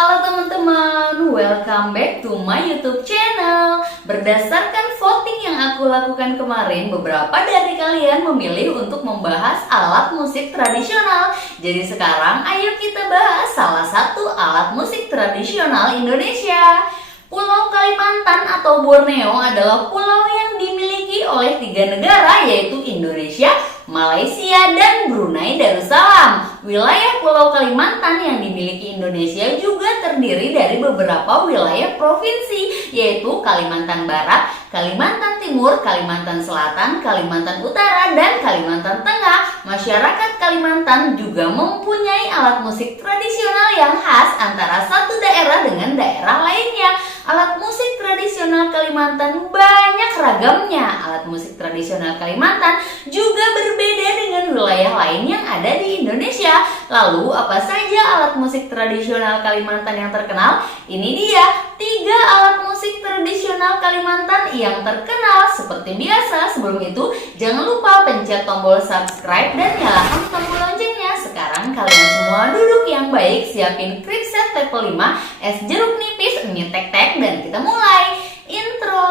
Halo teman-teman, welcome back to my YouTube channel. Berdasarkan voting yang aku lakukan kemarin, beberapa dari kalian memilih untuk membahas alat musik tradisional. Jadi sekarang ayo kita bahas salah satu alat musik tradisional Indonesia. Pulau Kalimantan atau Borneo adalah pulau yang dimiliki oleh 3 negara, yaitu Indonesia, Malaysia, dan Brunei Darussalam. Wilayah Pulau Kalimantan yang dimiliki Indonesia juga terdiri dari beberapa wilayah provinsi, yaitu Kalimantan Barat, Kalimantan Timur, Kalimantan Selatan, Kalimantan Utara, dan Kalimantan Tengah. Masyarakat Kalimantan juga mempunyai alat musik tradisional yang khas antara satu daerah dengan daerah lainnya. Alat musik tradisional Kalimantan banyak ragamnya. Alat musik tradisional Kalimantan juga berbeda dengan wilayah lain yang ada di Indonesia. Lalu apa saja alat musik tradisional Kalimantan yang terkenal? Ini dia 3 alat musik tradisional Kalimantan yang terkenal. Seperti biasa, sebelum itu jangan lupa pencet tombol subscribe dan nyalakan tombol loncengnya. Sekarang kalian semua duduk yang baik, siapin kripset level 5, es jeruk nipis, mie tek-tek, dan kita mulai. Intro.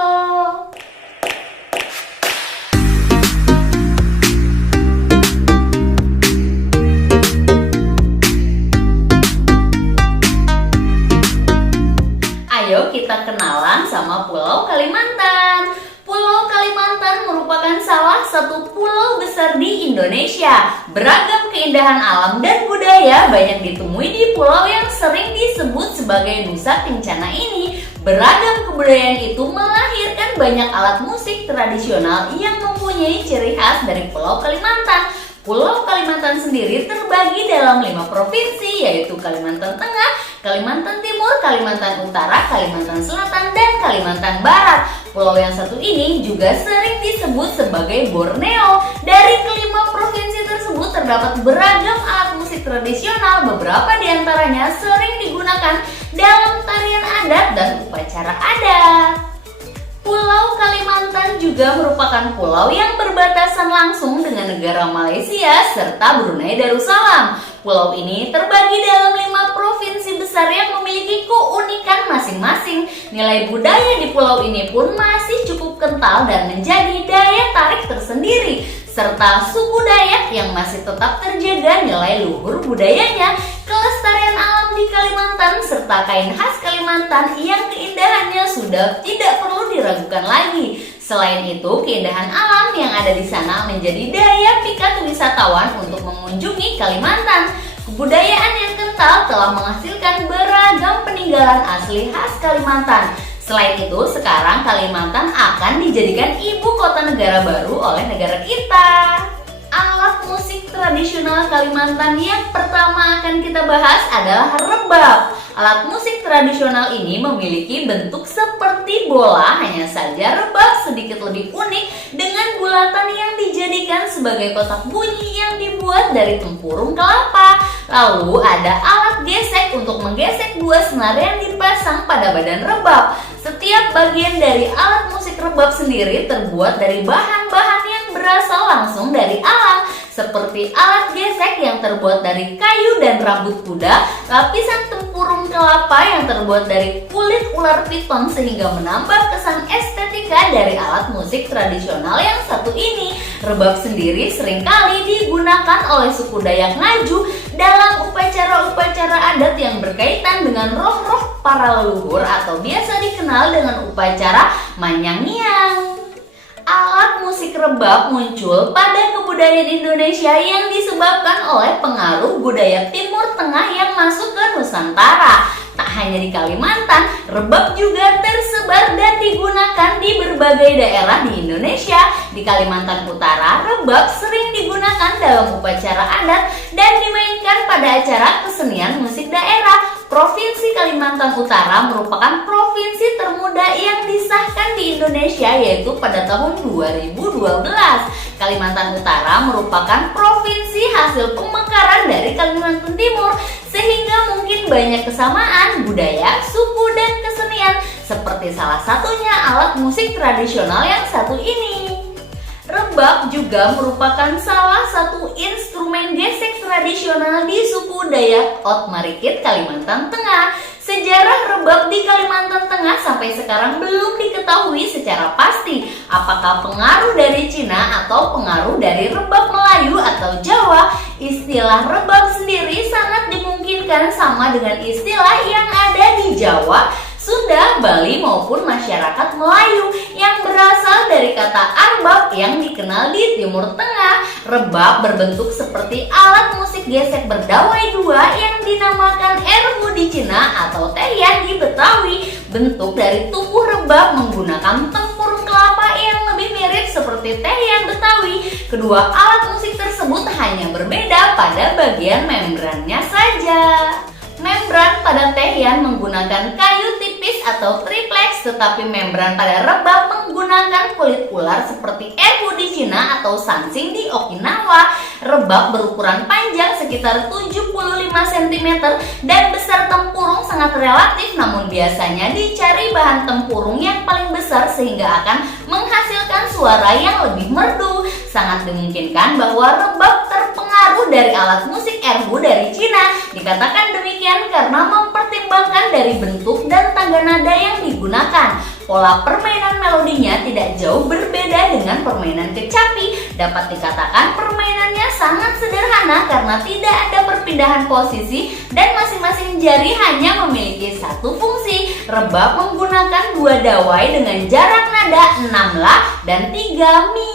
Ayo kita kenalan sama Pulau Kalimantan. Pulau Kalimantan merupakan salah satu pulau besar di Indonesia. Beragam keindahan alam dan budaya banyak ditemui di pulau yang sering disebut sebagai Nusa Kencana ini. Beragam kebudayaan itu melahirkan banyak alat musik tradisional yang mempunyai ciri khas dari Pulau Kalimantan. Pulau Kalimantan sendiri terbagi dalam 5 provinsi, yaitu Kalimantan Tengah, Kalimantan Timur, Kalimantan Utara, Kalimantan Selatan, dan Kalimantan Barat. Pulau yang satu ini juga sering disebut sebagai Borneo. Dari kelima provinsi tersebut terdapat beragam alat musik tradisional. Beberapa diantaranya sering digunakan dalam tarian adat dan upacara adat. Pulau Kalimantan juga merupakan pulau yang berbatasan langsung dengan negara Malaysia serta Brunei Darussalam. Pulau ini terbagi dalam 5 provinsi besar yang memiliki keunikan masing-masing. Nilai budaya di pulau ini pun masih cukup kental dan menjadi daya tarik tersendiri, serta suku Dayak yang masih tetap terjaga nilai luhur budayanya. Kelestarian alam di Kalimantan serta kain khas Kalimantan yang keindahannya sudah tidak perlu diragukan lagi. Selain itu, keindahan alam yang ada di sana menjadi daya pikat wisatawan untuk mengunjungi Kalimantan. Kebudayaan yang kental telah menghasilkan beragam peninggalan asli khas Kalimantan. Selain itu, sekarang Kalimantan akan dijadikan ibu kota negara baru oleh negara kita. Alat musik tradisional Kalimantan yang pertama akan kita bahas adalah rebab. Alat musik tradisional ini memiliki bentuk seperti bola, hanya saja rebab sedikit lebih unik dengan bulatan yang dijadikan sebagai kotak bunyi yang dibuat dari tempurung kelapa. Lalu ada alat gesek untuk menggesek 2 senar yang dipasang pada badan rebab. Setiap bagian dari alat musik rebab sendiri terbuat dari bahan-bahan yang berasal langsung dari alam, seperti alat gesek yang terbuat dari kayu dan rambut kuda, lapisan tempurung kelapa yang terbuat dari kulit ular piton sehingga menambah kesan estetika dari alat musik tradisional yang satu ini. Rebab sendiri seringkali digunakan oleh suku Dayak Ngaju dalam upacara-upacara adat yang berkaitan dengan roh-roh para leluhur atau biasa dikenal dengan upacara Manyang-Nyang. Alat musik rebab muncul pada kebudayaan Indonesia yang disebabkan oleh pengaruh budaya Timur Tengah yang masuk ke Nusantara. Tak hanya di Kalimantan, rebab juga tersebar dan digunakan di berbagai daerah di Indonesia. Di Kalimantan Utara, rebab sering digunakan dalam upacara adat dan dimainkan pada acara kesenian musik daerah. Provinsi Kalimantan Utara merupakan provinsi termuda yang disahkan di Indonesia, yaitu pada tahun 2012. Kalimantan Utara merupakan provinsi hasil pemekaran dari Kalimantan Timur, sehingga mungkin banyak kesamaan budaya, suku, dan kesenian, seperti salah satunya alat musik tradisional yang satu ini. Rebab juga merupakan salah satu instrumen gesek tradisional di suku Dayak Ot Marikit, Kalimantan Tengah. rebab di Kalimantan Tengah sampai sekarang belum diketahui secara pasti apakah pengaruh dari Cina atau pengaruh dari rebab Melayu atau Jawa. Istilah rebab sendiri sangat dimungkinkan sama dengan istilah yang ada di Jawa, Sunda, Bali maupun masyarakat Melayu yang berasal dari kata arbab yang dikenal di Timur Tengah. Rebab berbentuk seperti alat musik gesek berdawai dua yang dinamakan erhu di Cina atau tehian di Betawi. Bentuk dari tubuh rebab menggunakan tempurung kelapa yang lebih mirip seperti tehian Betawi. Kedua alat musik tersebut hanya berbeda pada bagian membrannya saja. Membran pada tehian menggunakan kayu tipis atau triplex, tetapi membran pada rebab menggunakan kulit ular seperti erhu di Cina atau sansing di Okinawa. Rebab berukuran panjang sekitar 75 cm dan besar tempurung sangat relatif, namun biasanya dicari bahan tempurung yang paling besar sehingga akan menghasilkan suara yang lebih merdu. Sangat dimungkinkan bahwa rebab terpengaruh dari alat musik erhu dari Cina. Dikatakan demikian karena mempertimbangkan dari bentuk dan tangga nada yang digunakan. Pola permainan melodinya tidak jauh berbeda dengan permainan kecapi. Dapat dikatakan permainannya sangat sederhana karena tidak ada perpindahan posisi dan masing-masing jari hanya memiliki satu fungsi. Rebab menggunakan 2 dawai dengan jarak nada 6 la dan 3 mi.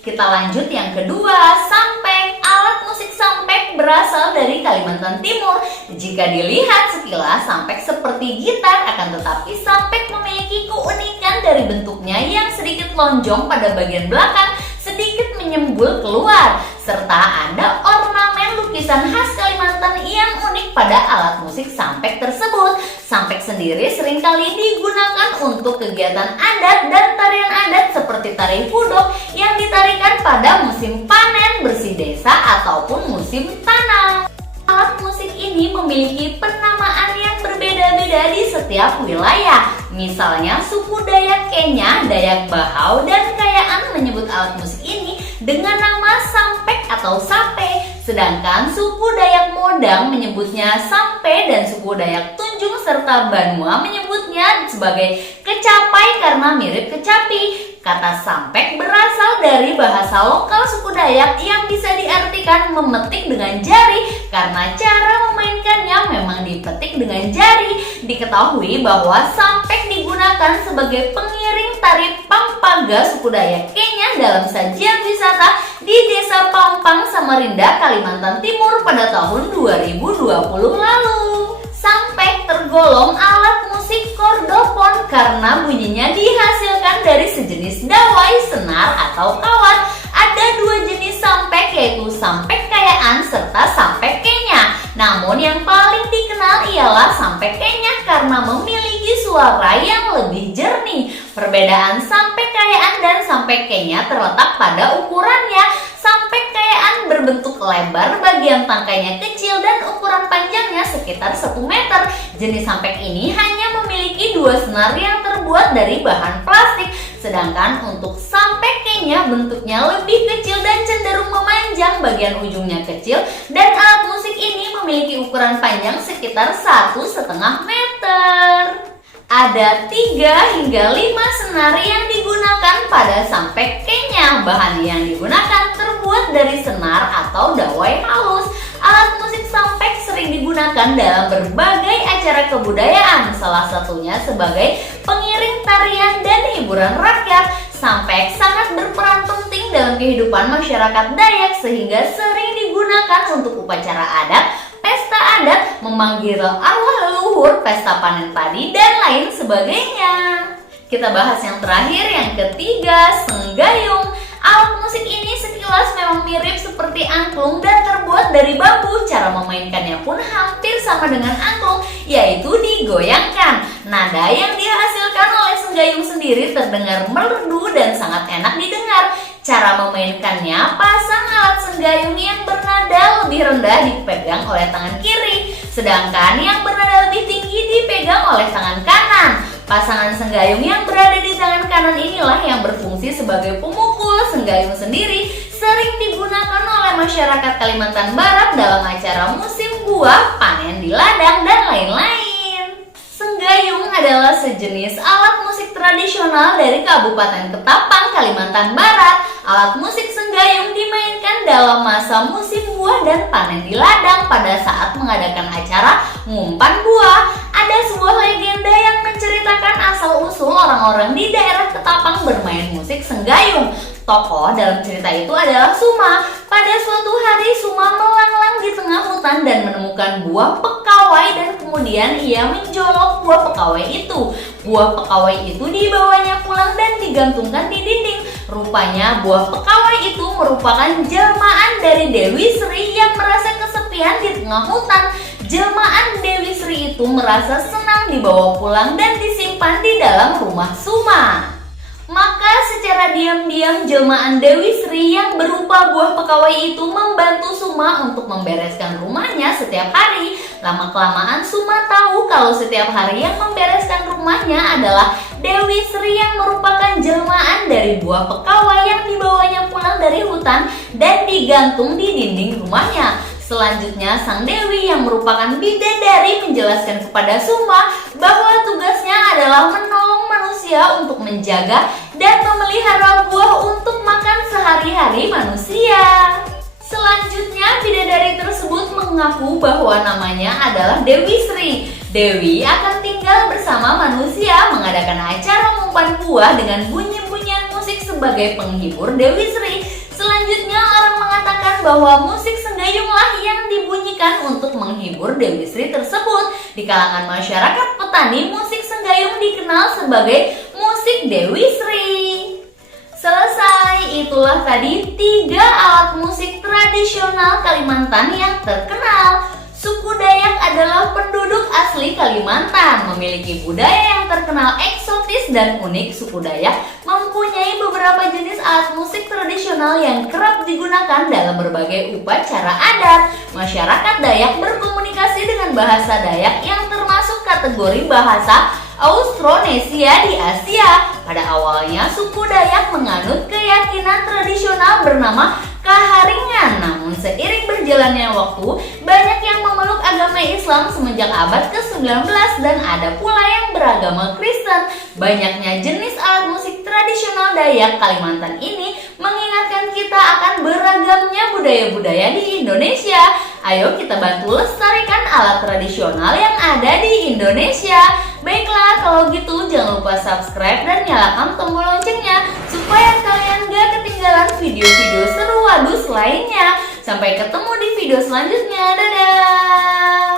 Kita lanjut yang kedua, sampek. Alat musik sampek berasal dari Kalimantan Timur. Jika dilihat sekilas, sampek seperti gitar, akan tetapi sampek memiliki keunikan dari bentuknya yang sedikit lonjong pada bagian belakang, sedikit menyembul keluar, serta ada ornamen lukisan khas Kalimantan yang unik pada alat musik sampek tersebut. Sampek sendiri seringkali digunakan untuk kegiatan adat dan tarian adat seperti tari hudok yang ditarikan pada musim panen, bersih desa, ataupun musim tanam. Alat musik ini memiliki penamaan yang berbeda-beda di setiap wilayah. Misalnya suku Dayak Kenya, Dayak Bahau, dan Kayaan menyebut alat musik ini dengan nama sampek atau sape. Sedangkan suku Dayak Modang menyebutnya sampe dan suku Dayak Tunjung serta Banua menyebutnya sebagai kecapai karena mirip kecapi. Kata sampek berasal dari bahasa lokal suku Dayak yang bisa diartikan memetik dengan jari karena cara memainkannya memang dipetik dengan jari. Diketahui bahwa sampek digunakan sebagai pengiring tari Pampaga suku Dayak Kenya dalam sajian wisata di Desa Pampang, Samarinda, Kalimantan Timur pada tahun 2020 lalu. Sampek tergolong alat musik kordofon karena bunyinya dihasilkan dari sejenis dawai, senar, atau kawat. Ada 2 jenis sampek, yaitu sampek Kayaan serta sampek Kenya. Namun yang paling dikenal ialah sampek Kenya karena memiliki suara yang lebih jernih. Perbedaan sampek Kayaan dan sampek Kenya terletak pada ukurannya. Sampek Kayaan berbentuk lebar, bagian tangkainya kecil dan ukuran panjangnya sekitar 1 meter. Jenis sampek ini hanya memiliki 2 senar yang terbuat dari bahan plastik. Sedangkan untuk sampek Kenya bentuknya lebih kecil dan cenderung memanjang, bagian ujungnya kecil, dan alat musik ini memiliki ukuran panjang sekitar 1,5 meter. Ada 3 hingga 5 senar yang digunakan pada sampek Kenya. Bahan yang digunakan terbuat dari senar atau dawai halus. Alat musik sampek sering digunakan dalam berbagai acara kebudayaan, salah satunya sebagai pengiring tarian dan hiburan rakyat. Sampek sangat berperan penting dalam kehidupan masyarakat Dayak sehingga sering digunakan untuk upacara adat, pesta adat, memanggil arwah leluhur, pesta panen padi, dan lain sebagainya. Kita bahas yang terakhir, yang ketiga, senggayung. Alat musik ini sekilas memang mirip seperti angklung dan terbuat dari bambu. Cara memainkannya pun hampir sama dengan angklung, yaitu digoyangkan. Nada yang dihasilkan oleh senggayung sendiri terdengar merdu dan sangat enak didengar. Cara memainkannya, pasang alat senggayung yang bernada lebih rendah dipegang oleh tangan kiri, sedangkan yang bernada lebih tinggi dipegang oleh tangan kanan. Pasangan senggayung yang berada di tangan kanan inilah yang berfungsi sebagai pemukul. Senggayung sendiri sering digunakan oleh masyarakat Kalimantan Barat dalam acara musim buah, panen di ladang, dan lain-lain. Senggayung adalah sejenis alat musik tradisional dari Kabupaten Ketapang, Kalimantan Barat. Alat musik senggayung dimainkan dalam masa musim buah dan panen di ladang pada saat mengadakan acara ngumpan buah. Ada sebuah legenda yang menceritakan asal-usul orang-orang di daerah Ketapang bermain musik senggayung. Tokoh dalam cerita itu adalah Suma. Pada suatu hari Suma melanglang di tengah hutan dan menemukan buah pekawai dan kemudian ia menjolok buah pekawai itu. Buah pekawai itu dibawanya pulang dan digantungkan di dinding. Rupanya buah pekawai itu merupakan jelmaan dari Dewi Sri yang merasa kesepian di tengah hutan. Jelmaan Dewi Sri itu merasa senang dibawa pulang dan disimpan di dalam rumah Suma. Maka secara diam-diam jelmaan Dewi Sri yang berupa buah pekawai itu membantu Suma untuk membereskan rumahnya setiap hari. Lama-kelamaan Suma tahu kalau setiap hari yang membereskan rumahnya adalah Dewi Sri yang merupakan jelmaan dari buah pekawai yang dibawanya pulang dari hutan dan digantung di dinding rumahnya. Selanjutnya, Sang Dewi yang merupakan bidadari menjelaskan kepada Suma bahwa tugasnya adalah menolong manusia untuk menjaga dan memelihara buah untuk makan sehari-hari manusia. Selanjutnya, bidadari tersebut mengaku bahwa namanya adalah Dewi Sri. Dewi akan tinggal bersama manusia mengadakan acara ngumpan buah dengan bunyi-bunyian musik sebagai penghibur Dewi Sri. Selanjutnya, orang mengatakan bahwa musik senggayunglah yang dibunyikan untuk menghibur Dewi Sri tersebut. Di kalangan masyarakat petani, musik senggayung dikenal sebagai musik Dewi Sri. Selesai, itulah tadi 3 alat musik tradisional Kalimantan yang terkenal. Suku Dayak adalah penduduk asli Kalimantan, memiliki budaya yang terkenal eksotis dan unik. Suku Dayak mempunyai beberapa jenis alat musik tradisional yang kerap digunakan dalam berbagai upacara adat. Masyarakat Dayak berkomunikasi dengan bahasa Dayak yang termasuk kategori bahasa Austronesia di Asia. Pada awalnya, suku Dayak menganut keyakinan tradisional bernama Kaharingan. Namun seiring berjalannya waktu, banyak yang memeluk agama Islam semenjak abad ke-19 dan ada pula yang beragama Kristen. Banyaknya jenis alat musik tradisional Dayak Kalimantan ini mengingatkan kita akan beragamnya budaya-budaya di Indonesia. Ayo kita bantu lestarikan alat tradisional yang ada di Indonesia. Baiklah, kalau gitu jangan lupa subscribe dan nyalakan tombol loncengnya supaya kalian gak ketinggalan video-video seru wadus lainnya. Sampai ketemu di video selanjutnya. Dadah!